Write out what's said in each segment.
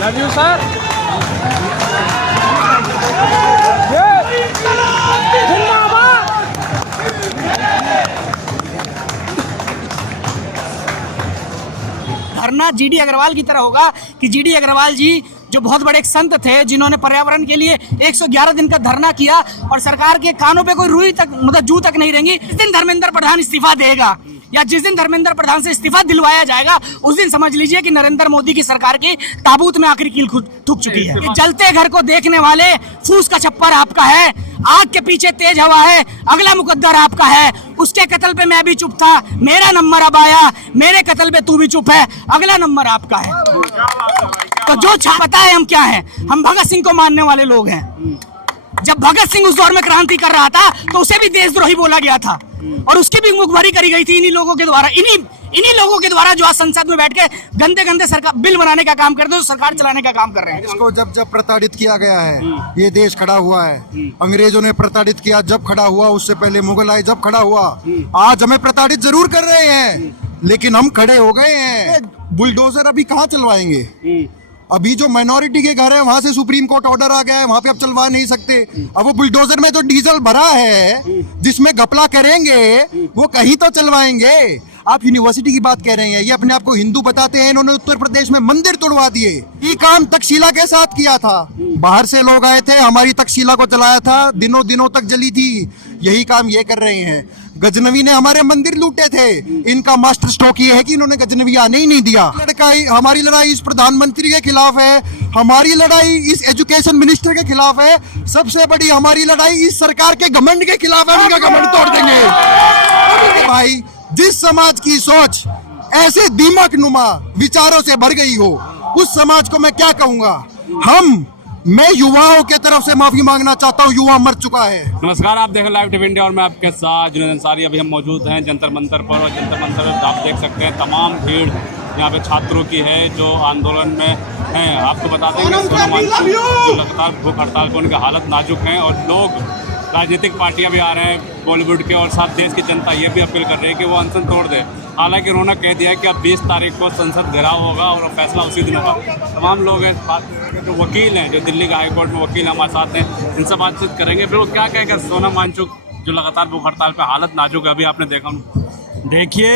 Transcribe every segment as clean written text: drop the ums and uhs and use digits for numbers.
Love you sir. धरना GD Agarwal की तरह होगा कि जीडी अग्रवाल जी जो बहुत बड़े एक संत थे, जिन्होंने पर्यावरण के लिए 111 दिन का धरना किया और सरकार के कानों पे कोई रुई तक मतलब जू तक नहीं रहेंगी। जिस दिन धर्मेंद्र प्रधान इस्तीफा देगा या जिस दिन धर्मेंद्र प्रधान से इस्तीफा दिलवाया जाएगा, उस दिन समझ लीजिए कि नरेंद्र मोदी की सरकार की ताबूत में आखिरी कील ठुक चुकी है। ये जलते घर को देखने वाले फूस का छप्पर आपका है, आग के पीछे तेज हवा है, अगला मुकद्दर आपका है। उसके कत्ल पे मैं भी चुप था, मेरा नंबर अब आया, मेरे कत्ल पे तू भी चुप है, अगला नंबर आपका है। तो जो पता है हम क्या है, हम भगत सिंह को मानने वाले लोग हैं। जब भगत सिंह उस दौर में क्रांति कर रहा था तो उसे भी देशद्रोही बोला गया था और उसकी भी मुखबरी करी गई थी इन्हीं लोगों के द्वारा, इन्हीं लोगों के द्वारा जो आज संसद में बैठ के गंदे गंदे सरकार बिल बनाने का काम करते हैं, सरकार चलाने का काम कर रहे हैं। इसको जब जब प्रताड़ित किया गया है, ये देश खड़ा हुआ है। अंग्रेजों ने प्रताड़ित किया जब खड़ा हुआ, उससे पहले मुगल आए जब खड़ा हुआ। आज हमें प्रताड़ित जरूर कर रहे हैं, लेकिन हम खड़े हो गए हैं। बुलडोजर अभी कहाँ चलवाएंगे? अभी जो माइनॉरिटी के घर है वहां से सुप्रीम कोर्ट ऑर्डर आ गया है, वहां पे अब चलवा नहीं सकते। अब वो बुलडोजर में जो डीजल भरा है, जिसमें घपला करेंगे, वो कहीं तो चलवाएंगे। आप यूनिवर्सिटी की बात कह रहे हैं, ये अपने आप को हिंदू बताते हैं। इन्होंने उत्तर प्रदेश में मंदिर तोड़वा दिए। ये काम तक्षशिला के साथ किया था। बाहर से लोग आए थे, हमारी तक्षशिला को जलाया था, दिनों दिनों तक जली थी। यही काम ये कर रहे हैं। गजनवी ने हमारे मंदिर लूटे थे। इनका मास्टर स्ट्रोक ये है कि इन्होंने गजनवी आने ही नहीं दिया। हमारी लड़ाई इस प्रधानमंत्री के खिलाफ है, हमारी लड़ाई इस एजुकेशन मिनिस्टर के खिलाफ है, सबसे बड़ी हमारी लड़ाई इस सरकार के घमंड के खिलाफ है। उनका घमंड तोड़ देंगे। भाई, जिस समाज की सोच ऐसे दीमक नुमा विचारों से भर गई हो, उस समाज को मैं क्या कहूंगा। मैं युवाओं के तरफ से माफी मांगना चाहता हूं, युवा मर चुका है। नमस्कार, आप देख रहे लाइव टीवी इंडिया और मैं आपके साथ जुनैद अंसारी। अभी हम मौजूद हैं जंतर मंतर पर, और जंतर मंतर पर आप देख सकते हैं तमाम भीड़ यहाँ पे छात्रों की है जो आंदोलन में हैं। आपको बता दें कि सोनम वांगचुक जो लगातार भूख हड़ताल पर, उनकी हालत नाजुक है और लोग, राजनीतिक पार्टियां भी आ रहे हैं बॉलीवुड के, और साथ देश की जनता ये भी अपील कर रही है कि वो अनशन तोड़ दे। हालांकि उन्होंने कह दिया है कि अब 20 तारीख को संसद घेराव होगा और फैसला उसी दिन होगा। तमाम लोग हैं, जो वकील हैं, जो दिल्ली का हाईकोर्ट में वकील हमारे साथ हैं, इनसे बातचीत करेंगे। फिर वो क्या कहेंगे सोनम वांगचुक जो लगातार भूख हड़ताल पर, हालत नाजुक है, अभी आपने देखा। देखिए,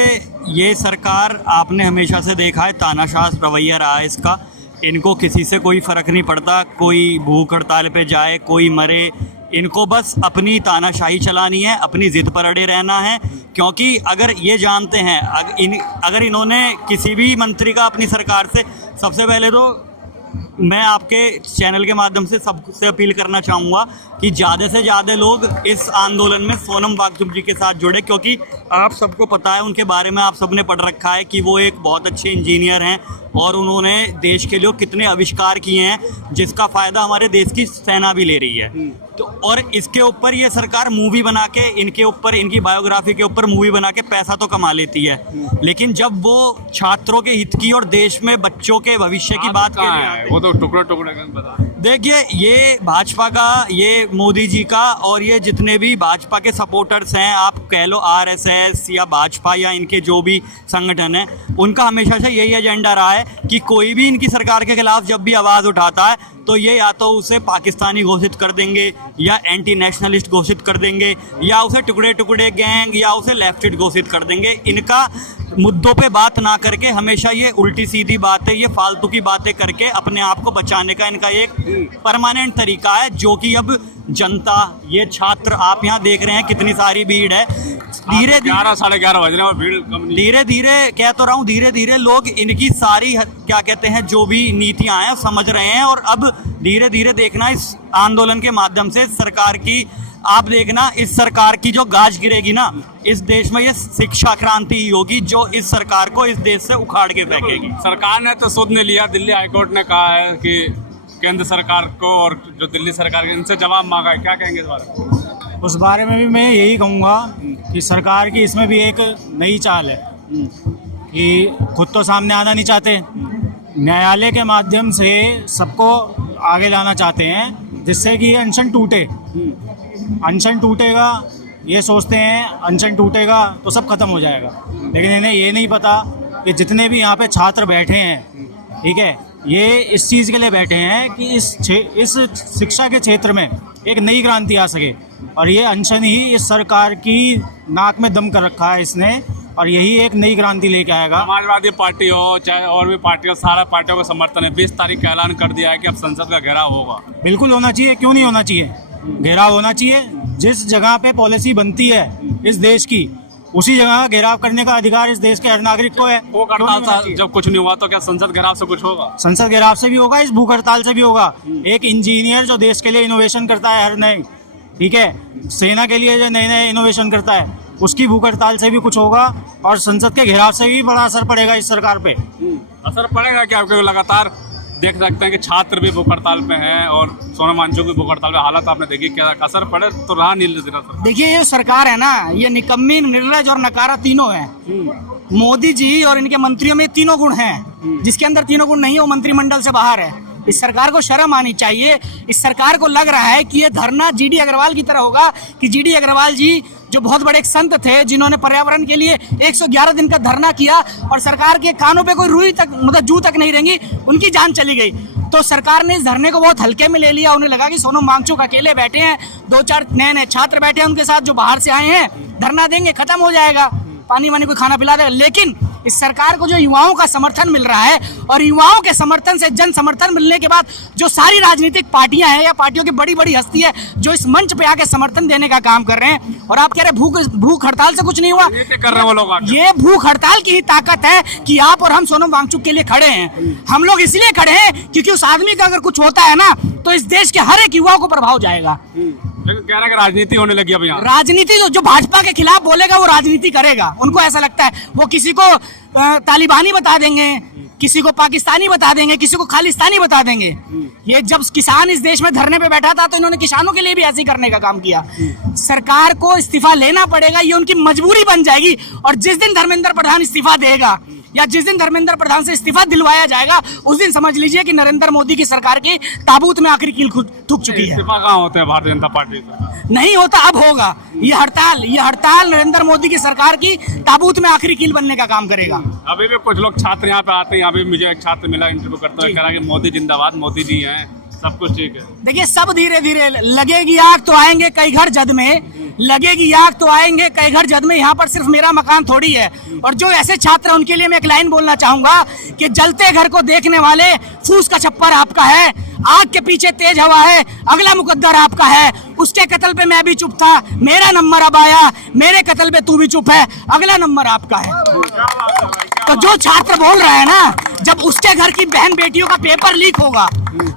ये सरकार आपने हमेशा से देखा है, तानाशाह रवैया रहा है इसका। इनको किसी से कोई फ़र्क नहीं पड़ता, कोई भूख हड़ताल पे जाए, कोई मरे, इनको बस अपनी तानाशाही चलानी है, अपनी ज़िद पर अड़े रहना है। क्योंकि अगर ये जानते हैं, अगर इन्होंने किसी भी मंत्री का अपनी सरकार से, सबसे पहले तो मैं आपके चैनल के माध्यम से सबसे अपील करना चाहूँगा कि ज़्यादा से ज़्यादा लोग इस आंदोलन में सोनम वांगचुक जी के साथ जुड़े, क्योंकि आप सबको पता है उनके बारे में, आप सबने पढ़ रखा है कि वो एक बहुत अच्छे इंजीनियर हैं और उन्होंने देश के लिए कितने आविष्कार किए हैं, जिसका फ़ायदा हमारे देश की सेना भी ले रही है। तो और इसके ऊपर ये सरकार मूवी बना के, इनके ऊपर, इनकी बायोग्राफी के ऊपर मूवी बना के पैसा तो कमा लेती है, लेकिन जब वो छात्रों के हित की और देश में बच्चों के भविष्य की बात कर, वो तो टुकड़े टुकड़े बता। देखिए, ये भाजपा का, ये मोदी जी का, और ये जितने भी भाजपा के सपोर्टर्स हैं, आप कह लो आरएसएस या भाजपा या इनके जो भी संगठन हैं, उनका हमेशा से यही एजेंडा रहा है कि कोई भी इनकी सरकार के खिलाफ जब भी आवाज़ उठाता है तो ये या तो उसे पाकिस्तानी घोषित कर देंगे, या एंटी नेशनलिस्ट घोषित कर देंगे, या उसे टुकड़े टुकड़े गैंग, या उसे लेफ्टिस्ट घोषित कर देंगे। इनका मुद्दों पे बात ना करके हमेशा ये उल्टी सीधी बातें, ये फालतू की बातें करके अपने आप को बचाने का इनका एक परमानेंट तरीका है, जो कि अब जनता, ये छात्र, आप यहाँ देख रहे हैं कितनी सारी भीड़ है। धीरे 11 साढ़े 11 बज रहे हैं और भीड़ कम नहीं। धीरे धीरे कह तो रहा हूँ, धीरे धीरे लोग इनकी सारी क्या कहते हैं जो भी नीतियाँ हैं समझ रहे हैं, और अब धीरे धीरे देखना इस आंदोलन के माध्यम से सरकार की, आप देखना इस सरकार की जो गाज गिरेगी ना इस देश में, ये शिक्षा क्रांति ही होगी जो इस सरकार को इस देश से उखाड़ के फेंकेगी। सरकार ने तो सुध ने लिया, दिल्ली हाईकोर्ट ने कहा है कि केंद्र सरकार को और जो दिल्ली सरकार, इनसे जवाब मांगा है, क्या कहेंगे इस बारे में? उस बारे में भी मैं यही कहूँगा कि सरकार की इसमें भी एक नई चाल है कि खुद तो सामने आना नहीं चाहते, न्यायालय के माध्यम से सबको आगे लाना चाहते हैं, जिससे कि ये अनशन टूटे। अनशन टूटेगा, ये सोचते हैं अनशन टूटेगा तो सब खत्म हो जाएगा, लेकिन इन्हें ये नहीं पता कि जितने भी यहाँ पे छात्र बैठे हैं, ठीक है, ये इस चीज़ के लिए बैठे हैं कि इस शिक्षा के क्षेत्र में एक नई क्रांति आ सके, और ये अनशन ही इस सरकार की नाक में दम कर रखा है इसने, और यही एक नई क्रांति लेके आएगा। समाजवादी पार्टी हो चाहे और भी पार्टी हो, सारा पार्टियों का समर्थन है। 20 तारीख का ऐलान कर दिया है कि अब संसद का घेराव होगा। बिल्कुल होना चाहिए, क्यों नहीं होना चाहिए, घेराव होना चाहिए। जिस जगह पे पॉलिसी बनती है इस देश की, उसी जगह घेराव करने का अधिकार इस देश के हर नागरिक को है। भूख हड़ताल था, जब कुछ नहीं हुआ तो क्या संसद घेराव से कुछ होगा? संसद घेराव से भी होगा, इस भूख हड़ताल से भी होगा। एक इंजीनियर जो देश के लिए इनोवेशन करता है हर नए, ठीक है, सेना के लिए जो नए नए इनोवेशन करता है, उसकी भूख हड़ताल से भी कुछ होगा, और संसद के घेराव से भी बड़ा असर पड़ेगा इस सरकार पे। असर पड़ेगा क्या? क्योंकि लगातार देख सकते हैं कि छात्र भी भूख हड़ताल पे हैं और सोनम वांगचुक भी भूख हड़ताल पे। हालत आपने देखी, क्या असर पड़े तो रहा नहीं दे रहा। देखिए ये सरकार है ना, ये निकम्मी, निर्लज और नकारा तीनों है। मोदी जी और इनके मंत्रियों में तीनों गुण हैं, जिसके अंदर तीनों गुण नहीं है वो मंत्रिमंडल से बाहर है। इस सरकार को शर्म आनी चाहिए। इस सरकार को लग रहा है कि ये धरना जीडी अग्रवाल की तरह होगा, कि जीडी अग्रवाल जी जो बहुत बड़े एक संत थे, जिन्होंने पर्यावरण के लिए 111 दिन का धरना किया और सरकार के कानों पे कोई रुई तक, मतलब जू तक नहीं रेंगी, उनकी जान चली गई। तो सरकार ने इस धरने को बहुत हल्के में ले लिया। उन्हें लगा कि सोनम वांगचुक अकेले बैठे हैं, 2-4 नए छात्र बैठे हैं उनके साथ जो बाहर से आए हैं, धरना देंगे, खत्म हो जाएगा, पानी वानी को खाना पिला देगा। लेकिन इस सरकार को जो युवाओं का समर्थन मिल रहा है, और युवाओं के समर्थन से जन समर्थन मिलने के बाद जो सारी राजनीतिक पार्टियां हैं या पार्टियों की बड़ी बड़ी हस्ती है जो इस मंच पे आके समर्थन देने का काम कर रहे हैं, और आप कह रहे भूख हड़ताल से कुछ नहीं हुआ, कर रहे हैं वो लोग। ये भूख हड़ताल की ही ताकत है कि आप और हम सोनम वांगचुक के लिए खड़े हैं। हम लोग इसलिए खड़े हैं क्योंकि उस आदमी का अगर कुछ होता है ना तो इस देश के हर एक युवा को प्रभाव जाएगा। लेकिन कह रहे हैं कि राजनीति होने लगी अब यहाँ। राजनीति जो भाजपा के खिलाफ बोलेगा वो राजनीति करेगा, उनको ऐसा लगता है। वो किसी को तालिबानी बता देंगे, किसी को पाकिस्तानी बता देंगे, किसी को खालिस्तानी बता देंगे। ये जब किसान इस देश में धरने पे बैठा था तो इन्होंने किसानों के लिए भी ऐसे ही करने का काम किया। सरकार को इस्तीफा लेना पड़ेगा, ये उनकी मजबूरी बन जाएगी। और जिस दिन धर्मेंद्र प्रधान इस्तीफा देगा या जिस दिन धर्मेंद्र प्रधान से इस्तीफा दिलवाया जाएगा, उस दिन समझ लीजिए कि नरेंद्र मोदी की सरकार की ताबूत में आखिरी कील ठुक चुकी है। इस्तीफा कहाँ होते हैं भारतीय जनता पार्टी से? नहीं होता, अब होगा। ये हड़ताल नरेंद्र मोदी की सरकार की ताबूत में आखिरी कील बनने का काम करेगा। अभी भी कुछ लोग छात्र यहाँ पे आते हैं, यहाँ पे मुझे एक छात्र मिला इंटरव्यू करते हुए, कह रहा कि मोदी जिंदाबाद, मोदी जी हैं, सब कुछ ठीक है। देखिए सब धीरे धीरे, लगेगी आग तो आएंगे कई घर जद में, लगेगी आग तो आएंगे कई घर जद में। यहाँ पर सिर्फ मेरा मकान थोड़ी है। और जो ऐसे छात्र हैं उनके लिए मैं एक लाइन बोलना चाहूंगा कि जलते घर को देखने वाले, फूस का छप्पर आपका है, आग के पीछे तेज हवा है, अगला मुकद्दर आपका है। उसके कत्ल पे मैं भी चुप था, मेरा नंबर अब आया, मेरे कत्ल पे तू भी चुप है, अगला नंबर आपका है। तो जो छात्र बोल रहा है ना, जब उसके घर की बहन बेटियों का पेपर लीक होगा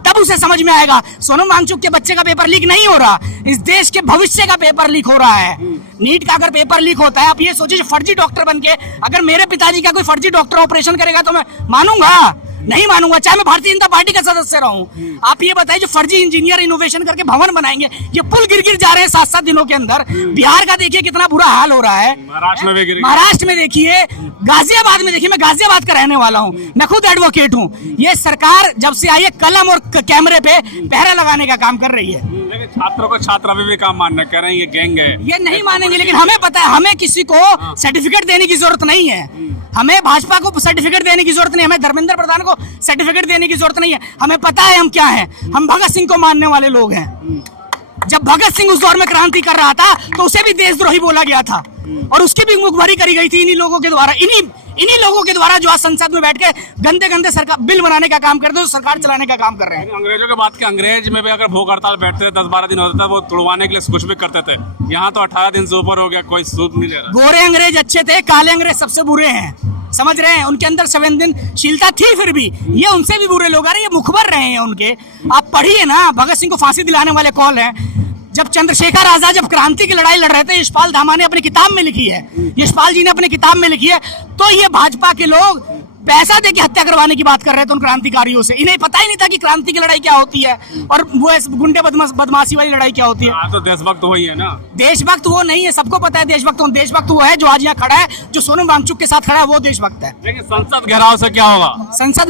तब उसे समझ में आएगा। सोनम वांगचुक के बच्चे का पेपर लीक नहीं हो रहा, इस देश के भविष्य का पेपर लीक हो रहा है। नीट का अगर पेपर लीक होता है, आप ये सोचिए फर्जी डॉक्टर बनके अगर मेरे पिताजी का कोई फर्जी डॉक्टर ऑपरेशन करेगा तो मैं मानूंगा? नहीं मानूंगा, चाहे मैं भारतीय जनता पार्टी का सदस्य रहूं। आप ये बताइए जो फर्जी इंजीनियर इनोवेशन करके भवन बनाएंगे, ये पुल गिर जा रहे हैं 7-7 दिनों के अंदर। बिहार का देखिए कितना बुरा हाल हो रहा है, महाराष्ट्र में देखिए, गाजियाबाद में देखिए। मैं गाजियाबाद का रहने वाला हूँ, मैं खुद एडवोकेट हूँ। ये सरकार जब से आई है कलम और कैमरे पे पहरा लगाने का काम कर रही है। लेकिन छात्रों को छात्र अभी भी काम मानना, कह रहे हैं ये गैंग है। ये नहीं मानेंगे, लेकिन हमें पता है, हमें किसी को सर्टिफिकेट देने की जरूरत नहीं है। हमें भाजपा को सर्टिफिकेट देने की जरूरत नहीं, हमें धर्मेंद्र प्रधान को सर्टिफिकेट देने की जरूरत नहीं है। हमें पता है हम क्या हैं, हम भगत सिंह को मानने वाले लोग हैं। जब भगत सिंह उस दौर में क्रांति कर रहा था तो उसे भी देशद्रोही बोला गया था, और उसकी भी मुखबरी करी गई थी इन्हीं लोगों के द्वारा, इन्हीं लोगों के द्वारा जो आज संसद में बैठ के गंदे गंदे सरकार बिल बनाने का काम करते हैं, सरकार चलाने का काम कर रहे हैं। अंग्रेजों के बात के, अंग्रेज में भी अगर भूख हड़ताल बैठते थे 10-12 दिन होता था, वो तुड़वाने के लिए कुछ भी करते थे। यहाँ तो 18 दिन से ऊपर हो गया, कोई सूद नहीं ले रहा। गोरे अंग्रेज अच्छे थे, काले अंग्रेज सबसे बुरे हैं, समझ रहे हैं? उनके अंदर संवेदनशीलता थी, फिर भी ये उनसे भी बुरे लोग आ रहे हैं, ये मुखबर रहे हैं उनके। आप पढ़िए ना, भगत सिंह को फांसी दिलाने वाले कौन है? जब चंद्रशेखर आजाद जब क्रांति की लड़ाई लड़ रहे थे, यशपाल धामा ने अपनी किताब में लिखी है, यशपाल जी ने अपनी किताब में लिखी है। तो ये भाजपा के लोग पैसा देके हत्या करवाने की बात कर रहे थे उन क्रांतिकारियों से। इन्हें पता ही नहीं था कि क्रांति की लड़ाई क्या होती है और वो गुंडे बदमाशी वाली लड़ाई क्या होती है। तो देशभक्त वही है ना, देशभक्त वो नहीं है, सबको पता है देशभक्त वो है जो आज यहाँ खड़ा है, जो सोनम वांगचुक के साथ खड़ा है, वो देशभक्त है। लेकिन संसद घेराव से क्या होगा? संसद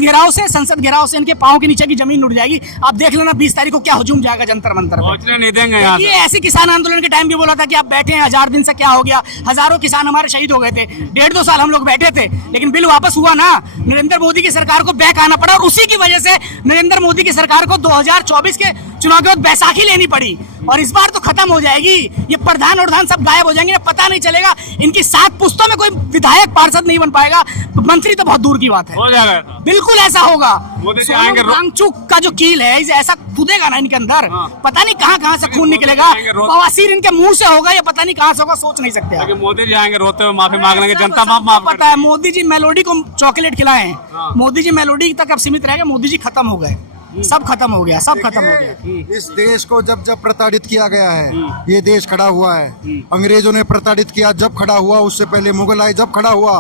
घेराव से इनके पाँव के नीचे की जमीन उड़ जाएगी। आप देख लेना 20 तारीख को क्या हुजूम जाएगा जंतर मंतर पे। पहुंचने नहीं देंगे यहाँ। ये ऐसे किसान आंदोलन के टाइम भी बोला था कि आप बैठे हैं 1000 दिन से क्या हो गया, हजारों किसान हमारे शहीद हो गए थे, 1.5-2 साल हम लोग बैठे थे, लेकिन बिल वापस हुआ ना। नरेंद्र मोदी की सरकार को बैक आना पड़ा और उसी की वजह से नरेंद्र मोदी की सरकार को 2024 के चुनाव के बाद बैसाखी लेनी पड़ी और इस बार तो खत्म हो जाएगी। ये प्रधान और सब गायब हो जाएंगे, पता नहीं चलेगा। इनकी 7 पुश्तों में कोई विधायक पार्षद नहीं बन पाएगा, मंत्री तो बहुत दूर की बात है। हो जाएगा ऐसा। बिल्कुल ऐसा होगा। मोदी जी आएंगे, वांगचुक का जो कील है ऐसा खुदेगा ना इनके अंदर, पता नहीं कहाँ से खून निकलेगा। आएंगे, बवासीर इनके मुंह से होगा या पता नहीं कहाँ से होगा, सोच नहीं सकते आप। लेकिन मोदी जी आएंगे रोते हुए माफी मांग लेंगे, जनता माफ पता है मोदी जी मेलोडी को चॉकलेट खिलाए, मोदी जी मेलोडी तक अब सीमित रह गए, मोदी जी खत्म हो गए, सब खत्म हो गया, सब खत्म हो गया। इस देश को जब जब प्रताड़ित किया गया है, ये देश खड़ा हुआ है। अंग्रेजों ने प्रताड़ित किया जब खड़ा हुआ, उससे पहले मुगल आए जब खड़ा हुआ।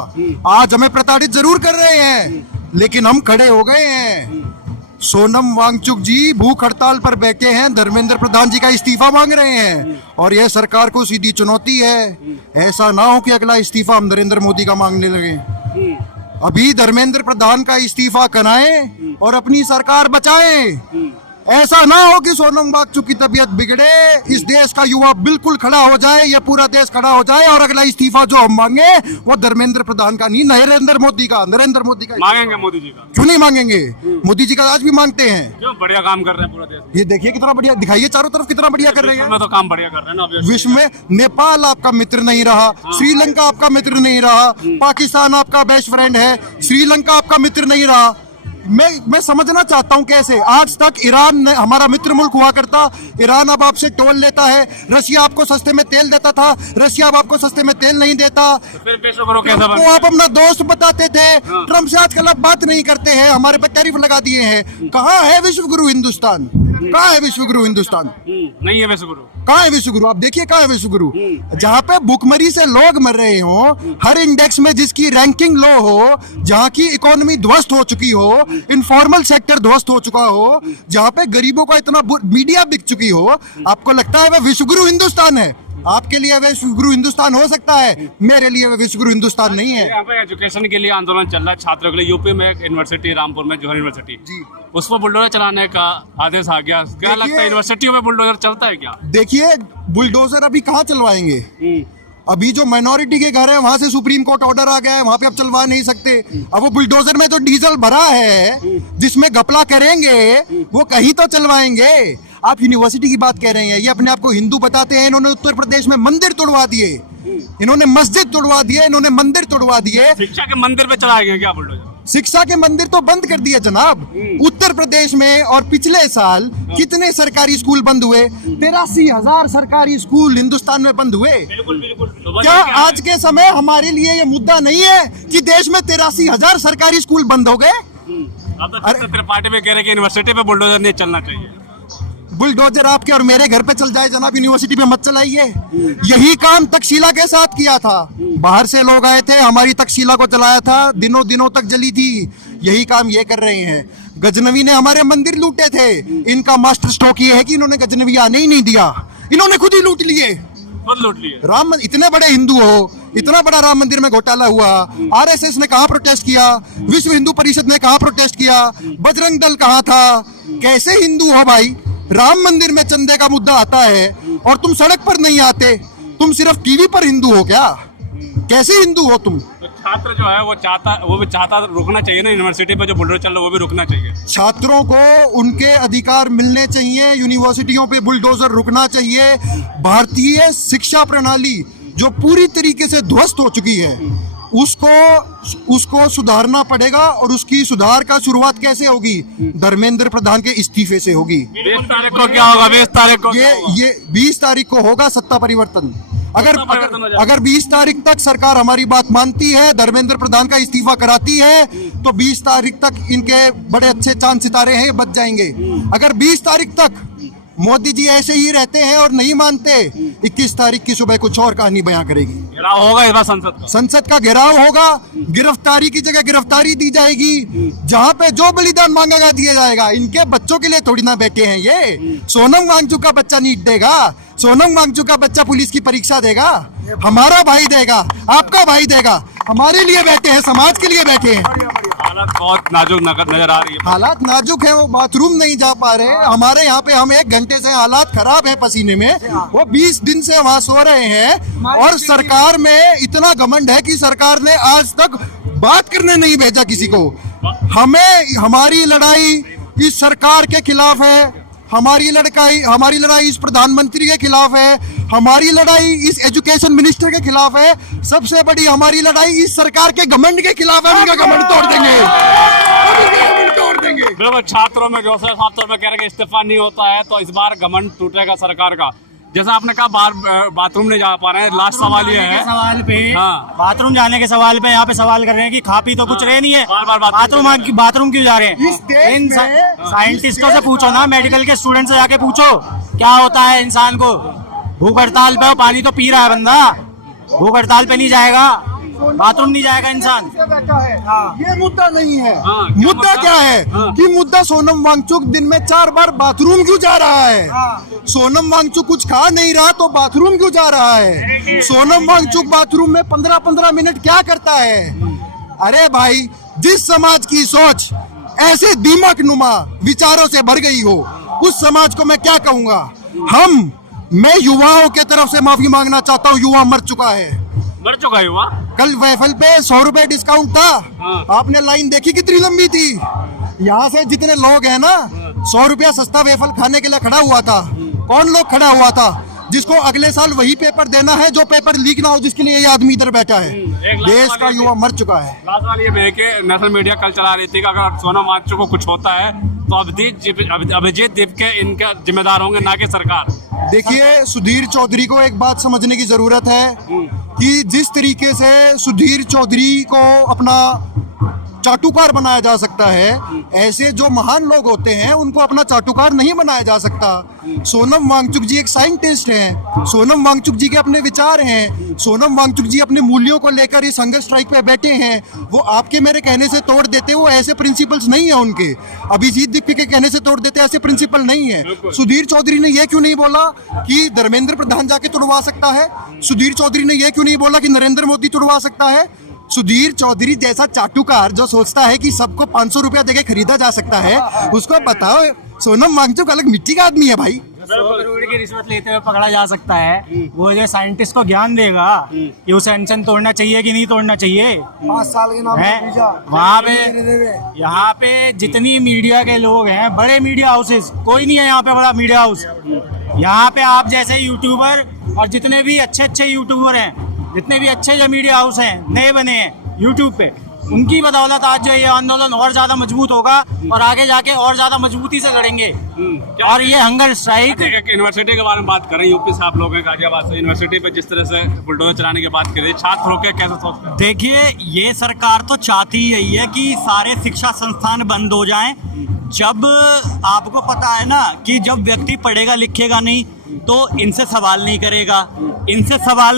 आज हमें प्रताड़ित जरूर कर रहे हैं, लेकिन हम खड़े हो गए हैं। सोनम वांगचुक जी भूख हड़ताल पर बैठे हैं, धर्मेंद्र प्रधान जी का इस्तीफा मांग रहे हैं और यह सरकार को सीधी चुनौती है। ऐसा ना हो कि अगला इस्तीफा हम नरेंद्र मोदी का मांगने लगे। अभी धर्मेंद्र प्रधान का इस्तीफा कराएं और अपनी सरकार बचाएं। ऐसा ना हो कि सोनम वांगचुक की तबीयत बिगड़े, इस देश का युवा बिल्कुल खड़ा हो जाए, ये पूरा देश खड़ा हो जाए और अगला इस्तीफा जो हम मांगे वो धर्मेंद्र प्रधान का नहीं, नरेंद्र मोदी का मांगेंगे। मोदी जी का क्यों नहीं मांगेंगे? मोदी जी का आज भी मांगते हैं। क्यों बढ़िया काम कर रहे हैं पूरा देश। ये देखिए कितना बढ़िया, दिखाइए चारों तरफ कितना बढ़िया कर रहे हैं। में तो काम बढ़िया कर रहे हैं ना obviously। विश्व में नेपाल आपका मित्र नहीं रहा, श्रीलंका आपका मित्र नहीं रहा, पाकिस्तान आपका बेस्ट फ्रेंड है, श्रीलंका आपका मित्र नहीं रहा। मैं समझना चाहता हूं कैसे आज तक ईरान हमारा मित्र मुल्क हुआ करता, ईरान अब आपसे टोल लेता है। रशिया आपको सस्ते में तेल देता था, रशिया अब आपको सस्ते में तेल नहीं देता। तो फिर विश्व गुरु कैसा बन वो आप अपना दोस्त बताते थे, ट्रम्प से आजकल आप बात नहीं करते हैं, हमारे पे टैरिफ लगा दिए हैं। कहाँ है विश्व गुरु हिंदुस्तान? कहाँ है विश्व गुरु हिंदुस्तान? नहीं है विश्व गुरु। कहाँ है विश्व गुरु? आप देखिए कहाँ है विश्व गुरु? जहाँ पे भुखमरी से लोग मर रहे हो, हर इंडेक्स में जिसकी रैंकिंग लो हो, जहाँ की इकोनॉमी ध्वस्त हो चुकी हो, इनफॉर्मल सेक्टर ध्वस्त हो चुका हो, जहाँ पे गरीबों का इतना मीडिया बिक चुकी हो, आपको लगता है वह विश्व गुरु हिंदुस्तान है? आपके लिए वह विश्व गुरु हिंदुस्तान हो सकता है, मेरे लिए वह विश्व गुरु हिंदुस्तान नहीं है। यहाँ पे एजुकेशन के लिए आंदोलन चल रहा है छात्रों के लिए। यूपी में एक यूनिवर्सिटी रामपुर में जौहर यूनिवर्सिटी, उस पर बुलडोजर चलाने का आदेश आ गया। क्या लगता है यूनिवर्सिटियों में बुलडोजर चलता है क्या? देखिए बुलडोजर अभी कहाँ चलवाएंगे? अभी जो माइनॉरिटी के घर है वहां से सुप्रीम कोर्ट ऑर्डर आ गया है, वहां पे अब चलवा नहीं सकते। अब वो बुलडोजर में जो डीजल भरा है, जिसमें घपला करेंगे, वो कहीं तो चलवाएंगे। आप यूनिवर्सिटी की बात कह रहे हैं, ये अपने आप को हिंदू बताते हैं। इन्होंने उत्तर प्रदेश में मंदिर तोड़वा दिए, इन्होंने मस्जिद तोड़वा दिए, इन्होंने मंदिर तोड़वा दिए। शिक्षा के मंदिर पे चलाएंगे क्या बुलडोजर? शिक्षा के मंदिर तो बंद कर दिए जनाब। उत्तर प्रदेश में और पिछले साल कितने सरकारी स्कूल बंद हुए? 83,000 सरकारी स्कूल हिंदुस्तान में बंद हुए। बिल्कुल। क्या आज के समय हमारे लिए ये मुद्दा नहीं है कि देश में 83,000 सरकारी स्कूल बंद हो गए? अब तो त्रिपाठी में कह रहे कि यूनिवर्सिटी पे बुलडोजर नहीं चलना चाहिए। बुलडोजर आपके और मेरे घर पे चल जाए जनाब, यूनिवर्सिटी पे मत चलाइए। यही काम तक्षशिला के साथ किया था। बाहर से लोग आए थे, हमारी तक्षशिला को चलाया था, दिनों तक जली थी। यही काम ये कर रहे हैं। गजनवी ने हमारे मंदिर लूटे थे, इनका मास्टर स्ट्रोक ये है कि इन्होंने गजनवी आने ही नहीं दिया, इन्होंने खुद ही लूट लिए। लूट लिए राम, इतने बड़े हिंदू हो, इतना बड़ा राम मंदिर में घोटाला हुआ, आरएसएस ने कहाँ प्रोटेस्ट किया, विश्व हिंदू परिषद ने कहाँ प्रोटेस्ट किया, बजरंग दल कहाँ था? कैसे हिंदू हो भाई? राम मंदिर में चंदे का मुद्दा आता है और तुम सड़क पर नहीं आते, तुम सिर्फ टीवी पर हिंदू हो क्या? कैसे हिंदू हो तुम? तो छात्र जो है वो भी चाहता रुकना चाहिए ना यूनिवर्सिटी पे, जो बुलडोजर चल रहा है वो भी रुकना चाहिए। छात्रों को उनके अधिकार मिलने चाहिए, यूनिवर्सिटियों पे बुलडोजर रुकना चाहिए। भारतीय शिक्षा प्रणाली जो पूरी तरीके से ध्वस्त हो चुकी है, उसको सुधारना पड़ेगा और उसकी सुधार का शुरुआत कैसे होगी? धर्मेंद्र प्रधान के इस्तीफे से होगी। 20 तारीख को क्या होगा? 20 तारीख को ये 20 तारीख को होगा सत्ता परिवर्तन। अगर 20 तारीख तक सरकार हमारी बात मानती है, धर्मेंद्र प्रधान का इस्तीफा कराती है, तो 20 तारीख तक इनके बड़े अच्छे चांद सितारे हैं, बच जाएंगे। अगर 20 तारीख तक मोदी जी ऐसे ही रहते हैं और नहीं मानते, 21 तारीख की सुबह कुछ और कहानी बयां करेगी। घेराव होगा इस बार संसद का घेराव होगा, गिरफ्तारी की जगह गिरफ्तारी दी जाएगी, जहां पे जो बलिदान मांगेगा दिया जाएगा। इनके बच्चों के लिए थोड़ी ना बैठे हैं ये। सोनम वांगचुक का बच्चा नीट देगा, सोनम वांगचुक का बच्चा पुलिस की परीक्षा देगा, हमारा भाई देगा, आपका भाई देगा। हमारे लिए बैठे हैं, समाज के लिए बैठे हैं। हालत बहुत नाजुक नजर आ रही है। हालात नाजुक है, वो बाथरूम नहीं जा पा रहे हैं। हमारे यहाँ पे हम 1 घंटे से हालात खराब है पसीने में, वो 20 दिन से वहाँ सो रहे हैं। और सरकार में इतना घमंड है कि सरकार ने आज तक बात करने नहीं भेजा किसी को। हमें हमारी लड़ाई इस सरकार के खिलाफ है, हमारी लड़ाई इस प्रधानमंत्री के खिलाफ है, हमारी लड़ाई इस एजुकेशन मिनिस्टर के खिलाफ है, सबसे बड़ी हमारी लड़ाई इस सरकार के घमंड के खिलाफ है। उनका घमंड तोड़ देंगे, तोड़ देंगे। बिल्कुल, छात्रों में जो साफ तौर पर कह रहे हैं कि इस्तीफा नहीं होता है तो इस बार घमंड टूटेगा सरकार का। जैसा आपने कहा बाथरूम नहीं जा पा रहे हैं, लास्ट सवाल ये है सवाल पे, हाँ। बाथरूम जाने के सवाल पे यहाँ पे सवाल कर रहे हैं कि खा पी तो कुछ रहे नहीं है, बार-बार बाथरूम क्यों जा रहे हैं? इन साइंटिस्टों से पूछो ना, मेडिकल के स्टूडेंट से जाके पूछो क्या होता है इंसान को। भूख हड़ताल पे पानी तो पी रहा है बंदा, भूख हड़ताल पे नहीं जाएगा, बाथरूम नहीं जाएगा इंसान। ये मुद्दा नहीं है। क्या मुद्दा क्या है कि मुद्दा सोनम वांगचुक दिन में 4 बार बाथरूम क्यों जा रहा है? सोनम वांगचुक कुछ खा नहीं रहा तो बाथरूम क्यों जा रहा है? सोनम वांगचुक बाथरूम में 15-15 मिनट क्या करता है? अरे भाई, जिस समाज की सोच ऐसे दिमाग नुमा विचारों से भर गई हो, उस समाज को मैं क्या कहूंगा। मैं युवाओं के तरफ से माफी मांगना चाहता हूँ। युवा मर चुका है, मर चुका है युवा। कल वेफल पे 100 रुपए डिस्काउंट था। आपने लाइन देखी कितनी लंबी थी? यहाँ से जितने लोग हैं ना, 100 रुपया सस्ता वेफल खाने के लिए खड़ा हुआ था। कौन लोग खड़ा हुआ था? जिसको अगले साल वही पेपर देना है जो पेपर लीक ना हो, जिसके लिए ये आदमी इधर बैठा है। देश का युवा मर चुका है। लास्ट वाली ये है कि नेशनल मीडिया कल चला रही थी कि अगर सोनम वांगचुक को कुछ होता है तो अभिजीत दीप के इनका जिम्मेदार होंगे, ना कि सरकार। देखिए, सुधीर चौधरी को एक बात समझने की जरूरत है कि जिस तरीके से सुधीर चौधरी को अपना चाटुकार बनाया जा सकता है, ऐसे जो महान लोग होते हैं उनको अपना चाटुकार नहीं बनाया जा सकता। सोनम वांगचुक जी एक साइंटिस्ट हैं, सोनम वांगचुक जी के अपने विचार हैं, सोनम वांगचुक जी अपने मूल्यों को लेकर इस हंगर स्ट्राइक पे बैठे हैं। वो आपके मेरे कहने से तोड़ देते, वो ऐसे प्रिंसिपल्स नहीं है उनके। अभिजीत दीप के कहने से तोड़ देते, ऐसे प्रिंसिपल नहीं है। सुधीर चौधरी ने यह क्यों नहीं बोला कि धर्मेंद्र प्रधान जाके तोड़वा सकता है? सुधीर चौधरी ने यह क्यों नहीं बोला कि नरेंद्र मोदी तोड़वा सकता है? सुधीर चौधरी जैसा चाटुकार जो सोचता है कि सबको 500 रुपया देके खरीदा जा सकता है, उसको बताओ सोनम वांगचुक अलग मिट्टी का आदमी है भाई। 100 करोड़ की रिश्वत लेते हुए पकड़ा जा सकता है। वो जो साइंटिस्ट को ज्ञान देगा कि उसे अनशन तोड़ना चाहिए कि नहीं तोड़ना चाहिए। 5 साल के नाम वहाँ पे, यहाँ पे जितनी मीडिया के लोग हैं, बड़े मीडिया हाउसेस, कोई नहीं है यहाँ पे बड़ा मीडिया हाउस। यहाँ पे आप जैसे यूट्यूबर और जितने भी अच्छे यूट्यूबर हैं, जितने भी अच्छे जो मीडिया हाउस हैं नए बने हैं यूट्यूब पे, उनकी बदौलत आज जो ये आंदोलन और ज्यादा मजबूत होगा और आगे जाके और ज्यादा मजबूती से लड़ेंगे। और ये हंगर स्ट्राइक। एक यूनिवर्सिटी के बारे में बात करें, यूपी से आप लोग हैं, गाजियाबाद से, यूनिवर्सिटी पे जिस तरह से बुलडोजर चलाने की बात करें, छात्र होकर कैसे सोचते हैं? देखिए, ये सरकार तो चाहती ही यही है कि सारे शिक्षा संस्थान बंद हो जाएं। जब आपको पता है ना कि जब व्यक्ति पढ़ेगा लिखेगा नहीं तो इनसे सवाल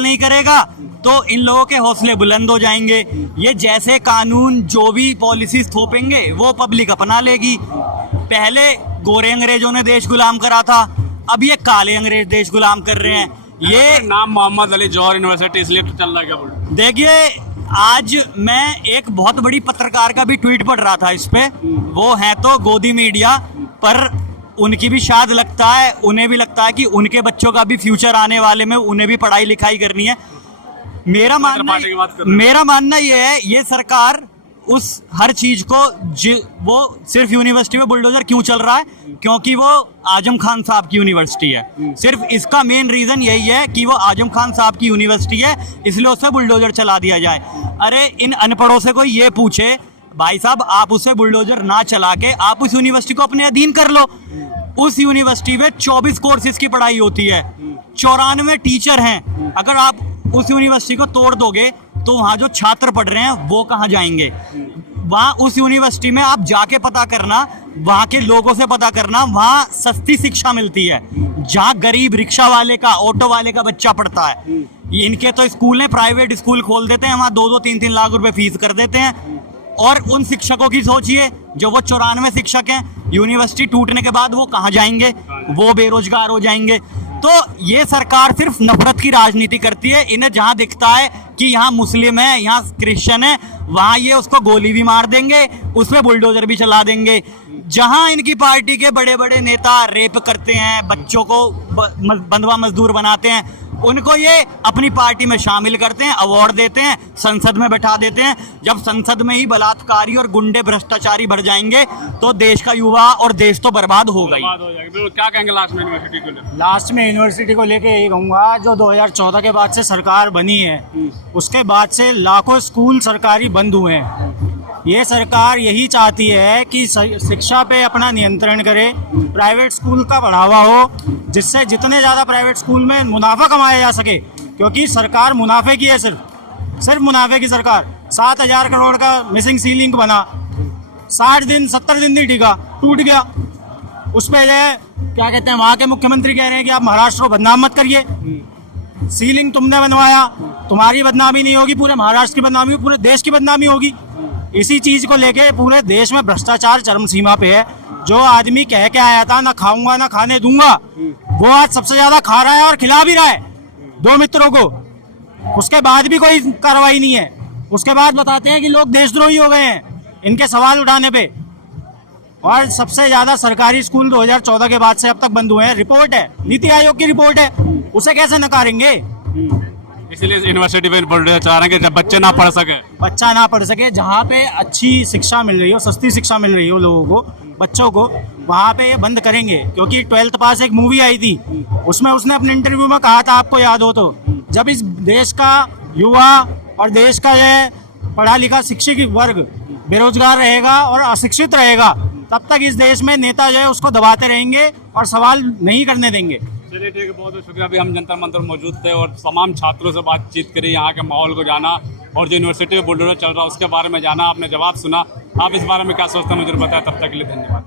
नहीं करेगा तो इन लोगों के हौसले बुलंद हो जाएंगे। ये जैसे कानून जो भी पॉलिसीज थोपेंगे वो पब्लिक अपना लेगी। पहले गोरे अंग्रेजों ने देश गुलाम करा था, अब ये काले अंग्रेज देश गुलाम कर रहे हैं। ये नाम मोहम्मद अली जौहर यूनिवर्सिटी इसलिए तो चल रहा है क्या? देखिए, आज मैं एक बहुत बड़ी पत्रकार का भी ट्वीट पढ़ रहा था इस पे। वो है तो गोदी मीडिया, पर उनकी भी शायद लगता है, उन्हें भी लगता है कि उनके बच्चों का भी फ्यूचर आने वाले में उन्हें भी पढ़ाई लिखाई करनी है। मेरा मानना ये है, ये सरकार उस हर चीज को वो सिर्फ यूनिवर्सिटी में बुलडोजर क्यों चल रहा है, क्योंकि वो आजम खान साहब की यूनिवर्सिटी है। सिर्फ इसका मेन रीजन यही है कि वो आजम खान साहब की यूनिवर्सिटी है, इसलिए उससे बुलडोजर चला दिया जाए। अरे इन अनपढ़ों से कोई ये पूछे, भाई साहब आप उससे बुलडोजर ना चला के आप उस यूनिवर्सिटी को अपने अधीन कर लो। उस यूनिवर्सिटी में 24 कोर्सेज की पढ़ाई होती है, 94 टीचर हैं। अगर आप उस यूनिवर्सिटी को तोड़ दोगे तो वहाँ जो छात्र पढ़ रहे हैं वो कहाँ जाएंगे? वहाँ उस यूनिवर्सिटी में आप जाके पता करना, वहाँ के लोगों से पता करना, वहाँ सस्ती शिक्षा मिलती है। जहाँ गरीब रिक्शा वाले का, ऑटो वाले का बच्चा पढ़ता है, इनके तो स्कूल हैं, प्राइवेट स्कूल खोल देते हैं, वहाँ 2-2, 3-3 लाख रुपए फीस कर देते हैं। और उन शिक्षकों की सोचिए, जो वो 94 शिक्षक हैं, यूनिवर्सिटी टूटने के बाद वो कहाँ जाएंगे? वो बेरोजगार हो जाएंगे। तो ये सरकार सिर्फ नफरत की राजनीति करती है। इन्हें जहां दिखता है कि यहाँ मुस्लिम है, यहाँ क्रिश्चियन है, वहां ये उसको गोली भी मार देंगे, उसमें बुलडोजर भी चला देंगे। जहां इनकी पार्टी के बड़े बड़े नेता रेप करते हैं, बच्चों को बंधुआ मजदूर बनाते हैं, उनको ये अपनी पार्टी में शामिल करते हैं, अवार्ड देते हैं, संसद में बैठा देते हैं। जब संसद में ही बलात्कारी और गुंडे भ्रष्टाचारी भर जाएंगे तो देश का युवा और देश तो बर्बाद होगा ही। बात हो जाएगी। बिल्कुल, क्या कहेंगे लास्ट में यूनिवर्सिटी को लेकर? लास्ट में यूनिवर्सिटी को लेके यही कहूँगा, जो 2014 के बाद से सरकार बनी है उसके बाद से लाखों स्कूल सरकारी बंद हुए हैं। ये सरकार यही चाहती है कि शिक्षा पे अपना नियंत्रण करे, प्राइवेट स्कूल का बढ़ावा हो, जिससे जितने ज़्यादा प्राइवेट स्कूल में मुनाफा कमाया जा सके, क्योंकि सरकार मुनाफे की है, सिर्फ मुनाफे की सरकार। 7,000 करोड़ का मिसिंग सीलिंग बना, 60 दिन 70 दिन नहीं टिका, टूट गया। उस पर क्या कहते हैं, वहाँ के मुख्यमंत्री कह रहे हैं कि आप महाराष्ट्र को बदनाम मत करिए, सीलिंग तुमने बनवाया, तुम्हारी बदनामी नहीं होगी, पूरे महाराष्ट्र की बदनामी होगी, पूरे देश की बदनामी होगी। इसी चीज को लेके पूरे देश में भ्रष्टाचार चरम सीमा पे है। जो आदमी कह के आया था ना खाऊंगा ना खाने दूंगा, वो आज सबसे ज्यादा खा रहा है और खिला भी रहा है 2 मित्रों को। उसके बाद भी कोई कार्रवाई नहीं है। उसके बाद बताते हैं कि लोग देशद्रोही हो गए हैं इनके सवाल उठाने पे। और सबसे ज्यादा सरकारी स्कूल 2014 के बाद से अब तक बंद हुए हैं। रिपोर्ट है, नीति आयोग की रिपोर्ट है, उसे कैसे नकारेंगे? इसलिए यूनिवर्सिटी में बोल रहे चाह रहे हैं कि जब बच्चे ना पढ़ सके, बच्चा ना पढ़ सके, जहाँ पे अच्छी शिक्षा मिल रही हो, सस्ती शिक्षा मिल रही हो लोगों को, बच्चों को, वहाँ पे ये बंद करेंगे। क्योंकि 12th पास एक मूवी आई थी, उसमें उसने अपने इंटरव्यू में कहा था, आपको याद हो तो, जब इस देश का युवा और देश का ये पढ़ा लिखा शिक्षित वर्ग बेरोजगार रहेगा और अशिक्षित रहेगा, तब तक इस देश में नेता जो है उसको दबाते रहेंगे और सवाल नहीं करने देंगे। चलिए ठीक है, बहुत बहुत शुक्रिया। अभी हम जंतर मंतर मौजूद थे और तमाम छात्रों से बातचीत करी, यहाँ के माहौल को जाना और जो यूनिवर्सिटी में बुलडोजर चल रहा है उसके बारे में जाना। आपने जवाब सुना, आप इस बारे में क्या सोचते हैं मुझे बताया। तब तक के लिए धन्यवाद।